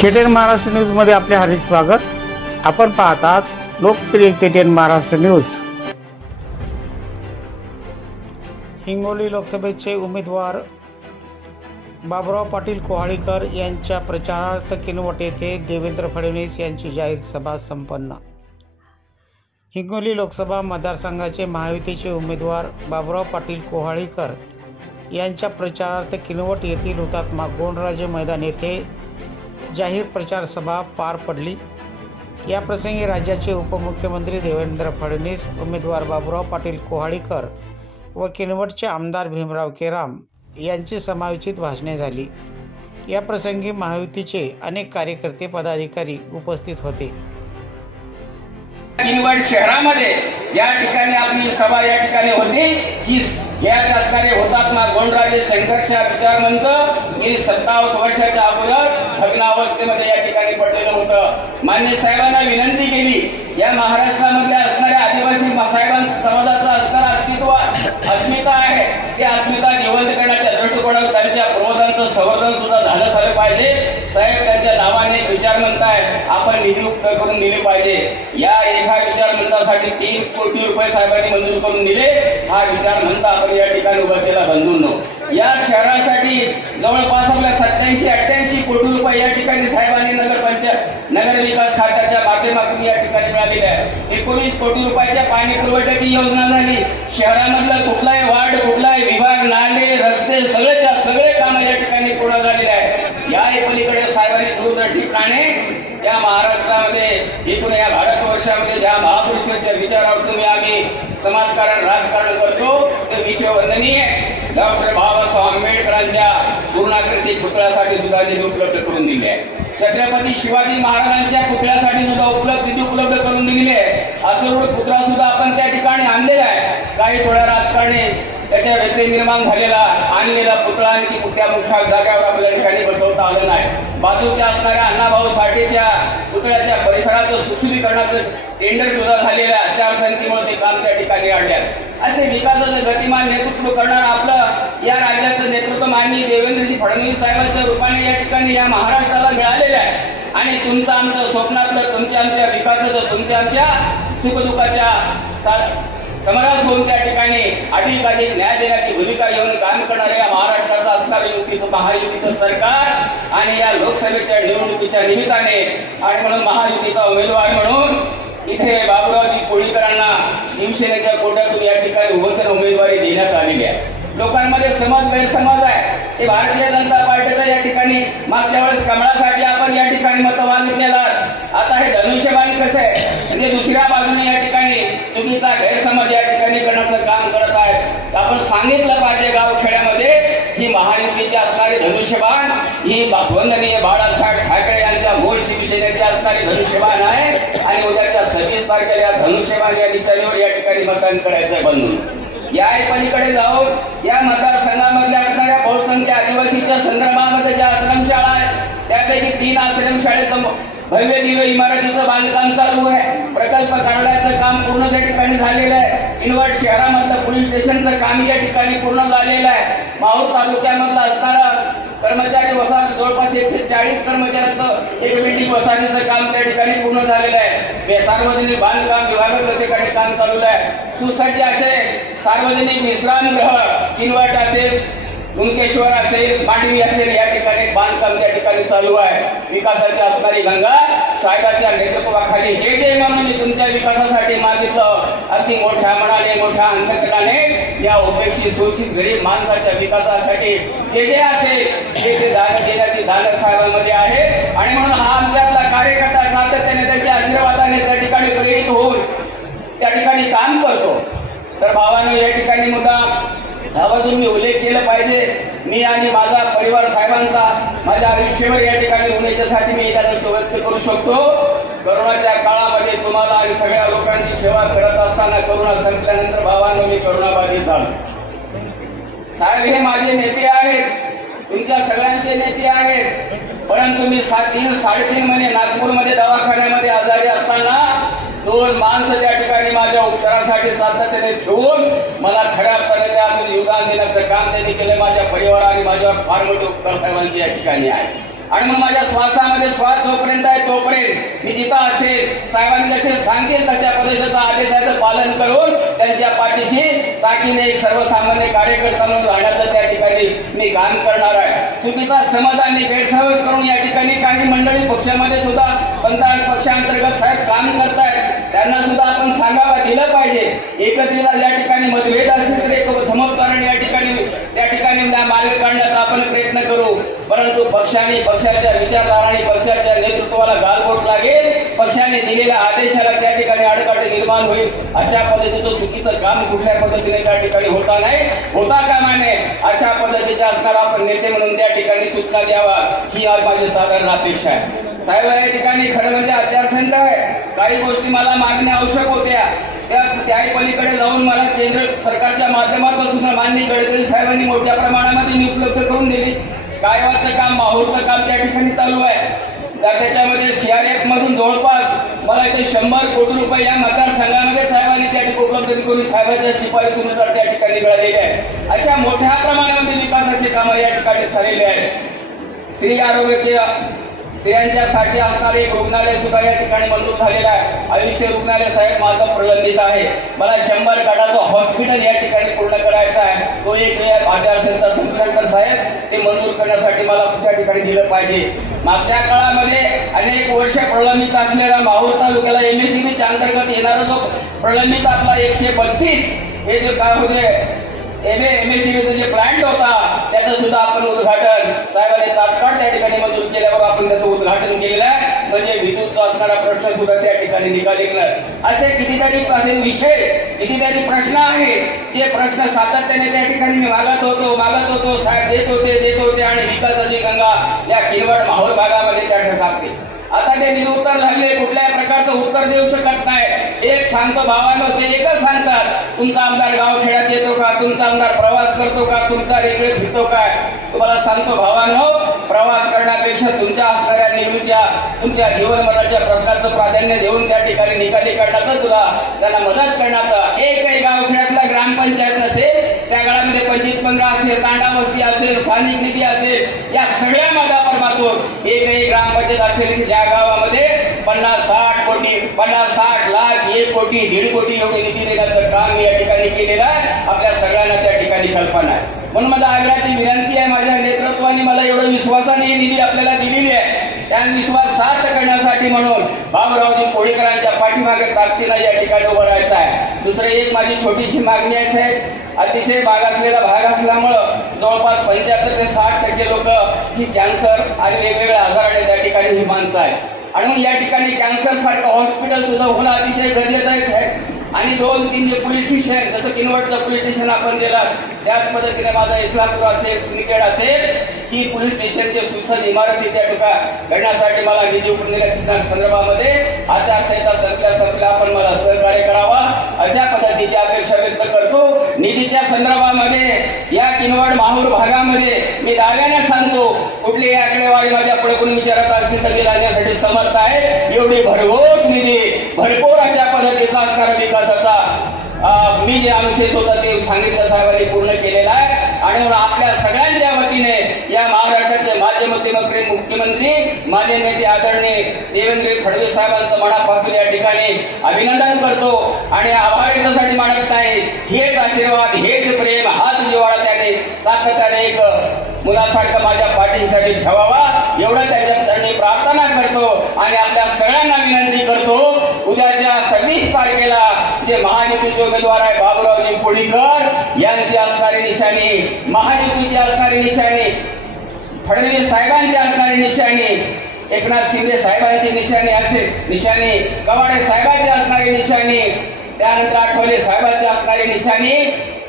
केटेन महाराष्ट्र न्यूजमध्ये आपले हार्दिक स्वागत. आपण पाहतात लोकप्रिय केटेन महाराष्ट्र न्यूज हिंगोली लोकसभेचे उमेदवार बाबुराव पाटील कोहाळीकर यांच्या प्रचारार्थ किनवट येथे देवेंद्र फडणवीस यांची जाहीर सभा संपन्न. हिंगोली लोकसभा मतदारसंघाचे महायुतीचे उमेदवार बाबुराव पाटील कोहाळीकर यांच्या प्रचारार्थ किनवट येथील हुतात्मा गोंडराजे मैदान येथे जाहीर प्रचार सभा पार पडली. याप्रसंगी राज्याचे उपमुख्यमंत्री देवेंद्र फडणवीस उमेदवार बाबुराव पाटील कोहाडीकर व किनवटचे आमदार भीमराव केराम यांची समायोजित भाषणे झाली. याप्रसंगी महायुतीचे अनेक कार्यकर्ते पदाधिकारी उपस्थित होते. किनवट शहरामध्ये या ठिकाणी आपली सभा या ठिकाणी होती. जी या यात होतात ना गोंडराजे संघर्ष विचारवंत गेली सत्तावीस वर्षाच्या अगोदर भग्नावस्थेमध्ये या ठिकाणी पडलेलं होतं. मान्य साहेबांना विनंती केली. या महाराष्ट्रामध्ये असणाऱ्या आदिवासी साहेबां समाजाचं असणारा अस्तित्व अस्मिता आहे. ते अस्मिता जिवंत करण्याच्या दृष्टिकोनात त्यांच्या प्रबोधांचं संवर्धन सुद्धा झालं झालं पाहिजे. साहेब त्यांच्या नावाने एक म्हणताय आपण निधी उपलब्ध करून दिली पाहिजे. या एका विचार म्हणतासाठी तीन कोटी रुपये साहेबांनी मंजूर करून दिले. हा विचार म्हणता आपण या ठिकाणी उभा केला बंधूंनो. या शहरासाठी जवळपास आपल्या सत्याऐंशी अठ्ठ्याऐंशी कोटी रुपये या ठिकाणी साहेबांनी नगरपंचायत नगर विकास खात्याच्या माध्यमातून या ठिकाणी मिळालेले आहे. एकोणीस कोटी रुपयाच्या पाणी पुरवठ्याची योजना झाली. शहरामधलं कुठलाही वार्ड कुठलाही विभाग नाले रस्ते सगळेच्या सगळे कामं या ठिकाणी पूर्ण झालेले आहे. या पलीकडे साहेबांनी दूरदर्शीपणाने या महाराष्ट्रामध्ये एकूण या भारतवर्षामध्ये ज्या महापुरुषांच्या विचारावर तुम्ही आम्ही समाजकारण राजकारण करतो अतिशय वंदनीय डॉक्टर बाबासाहेब आंबेडकरांच्या पूर्णाकृती पुतळ्यासाठी सुद्धा निधी उपलब्ध करून दिली आहे छत्रपती शिवाजी महाराजांच्या पुतळ्यासाठी सुद्धा उपलब्ध निधी उपलब्ध करून दिलेली आहे असं पुतळा सुद्धा आपण त्या ठिकाणी आणलेला आहे. काही थोड्या राजकारणी त्याच्या व्यत्यय निर्माण झालेला आणलेला पुतळा आणखी कुठल्या मोठ्या जागेवर आपल्या ठिकाणी बसवता आलं नाही. बाजूच्या असणाऱ्या अण्णाभाऊ साठेच्या पुतळ्याच्या परिसराचं सुशुलीकरणाचं टेंडर सुद्धा झालेलं आहे. आचारसंहितेमुळे ते काम त्या ठिकाणी आणल्यात असे विकासाचं गतिमान नेतृत्व करणारं आपलं. या राज्याचं नेतृत्व माननीय देवेंद्रजी फडणवीस साहेबांच्या रूपाने या ठिकाणी या महाराष्ट्राला मिळालेलं आहे. आणि तुमचं आमचं स्वप्नातलं तुमच्या आमच्या विकासाचं तुमच्या आमच्या सुखदुःखाच्या सा- समरस होऊन त्या ठिकाणी अधिकाधिक न्याय देण्याची भूमिका घेऊन काम करणाऱ्या या महाराष्ट्राचं असणारे युतीचं महायुतीचं सरकार आणि या लोकसभेच्या निवडणुकीच्या निमित्ताने आणि म्हणून महायुतीचा उमेदवार म्हणून इथे बाबुरावजी कोळीकरांना शिवसेनेच्या कोट्यातून या ठिकाणी उभं उमेदवारी देण्यात आलेली आहे. लोकांमध्ये समज गैरसमज आहे. हे भारतीय जनता पार्टीचा या ठिकाणी मागच्या वेळेस कमळासाठी आपण या ठिकाणी मत मागितलेला आता हे धनुष्यबाण कसं आहे? म्हणजे दुसऱ्या बाजूने या ठिकाणी चुकीचा गैरसमज या ठिकाणी करण्याचं काम करत आहेत. आपण सांगितलं पाहिजे गावखेड्यामध्ये ही महायुतीची असणारी धनुष्यबाण ही वंदनीय बाळासाहेब ठाकरे यांच्या मूळ शिवसेनेची असणारी धनुष्यबाण आहे आणि उद्याच्या सव्वीस तारखेला या धनुष्यबाण या निशाणीवर या ठिकाणी मतदान करायचं आहे बंधून या पलीकडे जाऊन या मतदारसंघामधल्या असणाऱ्या बहुसंख्य आदिवासीच्या संदर्भामध्ये ज्या आश्रमशाळा आहेत त्यापैकी तीन आश्रमशाळेचं भव्य दिव्य इमारतीचं बांधकाम चालू आहे. प्रकल्प कार्यालयाचं काम पूर्ण त्या ठिकाणी झालेलं आहे. इनवर्ट शहरामधलं पोलीस स्टेशनचं काम या ठिकाणी पूर्ण झालेलं आहे. माहूर तालुक्यामधलं असणारं कर्मचारी वसाहत जवळपास एकशे चाळीस कर्मचाऱ्यांचं एक बिल्डिंग वसाहतीचं काम त्या ठिकाणी पूर्ण झालेलं आहे. सार्वजनिक बांधकाम विभागाचं ठिकाणी काम चालू आहे. सुसज्ज असे सार्वजनिक विश्रामगृह किनवट असेल लुंकेश्वर असेल मांडवी असेल या ठिकाणी बांधकाम त्या ठिकाणी चालू आहे. विकासाची असणारी गंगा साहेबांच्या नेतृत्वाखाली जे जे म्हणून मी तुमच्या विकासासाठी मागितलं. अगदी मोठ्या मनाने मोठ्या अंतकराने या उपेक्षित शोषित गरीब माणसाच्या विकासासाठी जे जे असेल ते ते दान देण्याची दान साहेबांमध्ये आहे. आणि म्हणून हा आमच्यातला कार्यकर्ता सातत्याने त्यांच्या आशीर्वादाने त्या ठिकाणी प्रेरित होऊन त्या ठिकाणी काम करतो. तर भावानं या ठिकाणी मुद्दा यामधून मी उल्लेख केला पाहिजे. मी आणि माझा परिवार साहेबांचा माझ्या आयुष्यावर या ठिकाणी होण्याच्यासाठी मी एखादा व्यक्त करू शकतो. करोनाच्या काळामध्ये तुम्हाला आणि सगळ्या लोकांची सेवा करत असताना करोना संपल्यानंतर भावानं मी करोनाबाधित झालो. साहेब हे माझे नेते आहेत. तुमच्या सगळ्यांचे नेते आहेत. परंतु मी सा तीन साडेतीन महिने नागपूरमध्ये दवाखान्यामध्ये आजारी असताना दोन माणसं त्या ठिकाणी माझ्या उपचारासाठी सातत्याने ठेवून मला खऱ्या अर्थाने योगदान देण्याचं काम त्यांनी केलं. माझ्या परिवार आणि माझ्यावर फार मोठे उपकार साहेबांचे या ठिकाणी आहे. आणि मग माझ्या श्वासामध्ये श्वास जोपर्यंत आहे तोपर्यंत मी जिथं असेल साहेबांनी जसे सांगेल तशा पद्धतीचं आदेशाचं पालन करून त्यांच्या पाठीशी ताकीने एक सर्वसामान्य कार्यकर्ता म्हणून राहण्याचं त्या ठिकाणी मी काम करणार आहे. चुकीचा समज आणि गैरसमज करून या ठिकाणी काही मंडळी पक्षामध्ये सुद्धा पंतप्रधान पक्षांतर्गत साहेब काम करतायत. त्यांना सुद्धा आपण सांगावा दिलं पाहिजे. एकत्रित या ठिकाणी मतभेद असतील तर एक समर्थन या ठिकाणी त्या ठिकाणी मार्ग काढण्याचा आपण प्रयत्न करू. परंतु पक्षाने पक्षाच्या विचारधाराने पक्षाच्या नेतृत्वाला गालबोट लागेल. पक्षाने दिलेल्या आदेशाला त्या ठिकाणी अडकाटे निर्माण होईल. अशा पद्धतीचं चुकीचं काम कुठल्या पद्धतीने त्या ठिकाणी होता नाही. होता कामा नये अशा पद्धतीचा असणारा आपण नेते म्हणून त्या ठिकाणी सूचना द्यावा. ही आज माझी साधारण अपेक्षा आहे. साहेब या ठिकाणी खरं म्हणजे आचारसंहिता आहे. काही गोष्टी मला मागण्या आवश्यक होत्या. त्या त्याही पलीकडे जाऊन मला केंद्र सरकारच्या माध्यमातून सुद्धा मान्य गडकरी साहेबांनी मोठ्या प्रमाणामध्ये मी उपलब्ध करून दिली. स्कायवाचं काम माहूरचं काम त्या ठिकाणी चालू आहे. तर त्याच्यामध्ये सीआरएफ मधून जवळपास मला इथे शंभर कोटी रुपये या मतदारसंघामध्ये साहेबांनी त्या ठिकाणी उपलब्ध करून साहेबांच्या शिफारसीनुसार त्या ठिकाणी मिळालेली आहे. अशा मोठ्या प्रमाणामध्ये विकासाचे कामं या ठिकाणी झालेले आहेत. श्री आरोग्य स्त्रियांच्यासाठी असणारे एक रुग्णालय सुद्धा या ठिकाणी मंजूर झालेलं आहे. आयुष्य रुग्णालय साहेब माझं प्रलंबित आहे. मला शंभर काढाचं हॉस्पिटल या ठिकाणी पूर्ण करायचं आहे. तो एक वेळ आचारसंहिता पण साहेब ते मंजूर करण्यासाठी मला त्या ठिकाणी दिलं पाहिजे. मागच्या काळामध्ये अनेक वर्ष प्रलंबित असलेला माहूर तालुक्याला एम एस सी अंतर्गत येणारा जो प्रलंबित आपला एकशे बत्तीस हे जे काय होते M M S J plant होता त्याचं सुद्धा आपण उद्घाटन साहेबांनी तात्काळ त्या ठिकाणी मंजूर केल्यावर आपण त्याचं उद्घाटन केलेलं आहे. म्हणजे विद्युतचा असणारा प्रश्न सुद्धा त्या ठिकाणी निकाली असे कितीतरी विषय कितीतरी प्रश्न आहेत ते प्रश्न सातत्याने त्या ठिकाणी मी मागत होतो मागत होतो साहेब देत होते देत होते आणि विकासाची गंगा या किनवट माहूर भागामध्ये त्या ठिकाणी आता ते निरुत्तर झाले कुठल्याही प्रकारचं उत्तर देऊ शकत नाही. एक सांगतो भावानं ते एकच सांगतात तुमचा आमदार गावखेड्यात येतो का? तुमचा आमदार प्रवास करतो का? तुमचा रेल्वे फिरतो काय तुम्हाला सांगतो भावानो प्रवास करण्यापेक्षा तुमच्या असणाऱ्या नेहमीच्या तुमच्या जीवनमनाच्या प्रश्नाचं प्राधान्य देऊन त्या ठिकाणी निकाली काढण्याचं तुला त्यांना मदत करण्याचं. एकही गावखेड्यातला ग्रामपंचायत नसेल त्या गावामध्ये पंचवीस पंधरा असेल तांडा वस्ती असेल स्थानिक निधी असेल या सगळ्या माध्यमातून एकही ग्रामपंचायत असेल ज्या गावामध्ये पन्नास साठ कोटी पन्नास साठ लाख एक कोटी दीड कोटी एवढे निधी देण्याचं काम या ठिकाणी केलेलं आहे. आपल्या सगळ्यांना त्या ठिकाणी कल्पना आहे. म्हणून माझा आग्रहाची विनंती आहे माझ्या नेतृत्वाने मला एवढं विश्वासाने ही निधी आपल्याला दिलेली आहे. त्या विश्वास सार्थ करण्यासाठी म्हणून बाबुरावजी कोळीकरांच्या पाठीमागे ताकदीला या ठिकाणी उभं राहायचं आहे. दुसरं एक माझी छोटीशी मागणी आहे. साहेब अतिशय मागासलेला भाग असल्यामुळं जवळपास पंच्याहत्तर ते साठ टक्के लोक ही कॅन्सर आणि वेगवेगळ्या आजाराने त्या ठिकाणी ही माणसं आहेत. आणि मग या ठिकाणी कॅन्सर सारखं हॉस्पिटल सुद्धा होणं अतिशय गरजेचं आहे साहेब. आणि दोन तीन जे पोलीस स्टेशन जसं किनवटचं पोलीस स्टेशन आपण दिलं त्याच पद्धतीने माझा इस्लामपूर असेल सिंदखेड असेल की पोलीस स्टेशनचे सुसज्ज इमारती त्या ठिका करण्यासाठी मला निधी उपनिरीक्षण संदर्भामध्ये आचारसंहिता संपल्या संपल्या. आपण मला सहकार्य करावा. अशा पद्धतीची अपेक्षा व्यक्त करतो. निधीच्या संदर्भामध्ये या किनवड माहूर भागामध्ये मी दाव्याने सांगतो कुठलीही आकडेवारी माझ्या पुढे कोणी विचारत असली तर मी लागण्यासाठी समर्थ आहे. एवढी भरघोस निधी भरपूर अशा पद्धतीचा असणारा विकासाचा मी जे अनुशेष होता ते सांगितलं साहेबांनी पूर्ण केलेला आहे. आणि म्हणून आपल्या सगळ्यांच्या वतीने या महाराष्ट्राचे माजी मुख्यमंत्री मुख्यमंत्री माझे नेते आदरणीय देवेंद्र फडणवीस साहेबांचं मनापासून या ठिकाणी अभिनंदन करतो. आणि आभार याच्यासाठी मानत नाही हेच आशीर्वाद हेच प्रेम हाच जिवाळा त्याने सातत्याने एक मुलासारखं माझ्या पाठीसाठी ठेवावा. एवढं त्याच्या चरणी प्रार्थना करतो आणि आपल्या सगळ्यांना विनंती करतो. उद्याच्या सव्वीस तारखेला आमचे महायुतीचे उमेदवार आहे बाबुरावजी कोळीकर. यांची असणारी निशाणी महायुतीची असणारी निशाणी फडणवीस साहेबांची असणारी निशाणी एकनाथ शिंदे साहेबांची निशाणी असे निशाणी कवाडे साहेबांची असणारी निशाणी त्यानंतर आठवले साहेबांची असणारी निशाणी.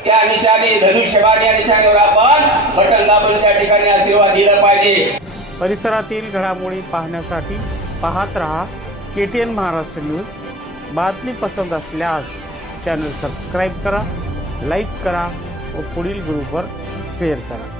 त्या निशाणी धनुष्यबाण या निशाणीवर आपण बटन दाबून त्या ठिकाणी आशीर्वाद दिला पाहिजे. परिसरातील घडामोडी पाहण्यासाठी पाहत रहा K T N Maharashtra news बातमी पसंत असल्यास चॅनल सबस्क्राईब करा लाईक करा व पुढील ग्रुपवर शेअर करा.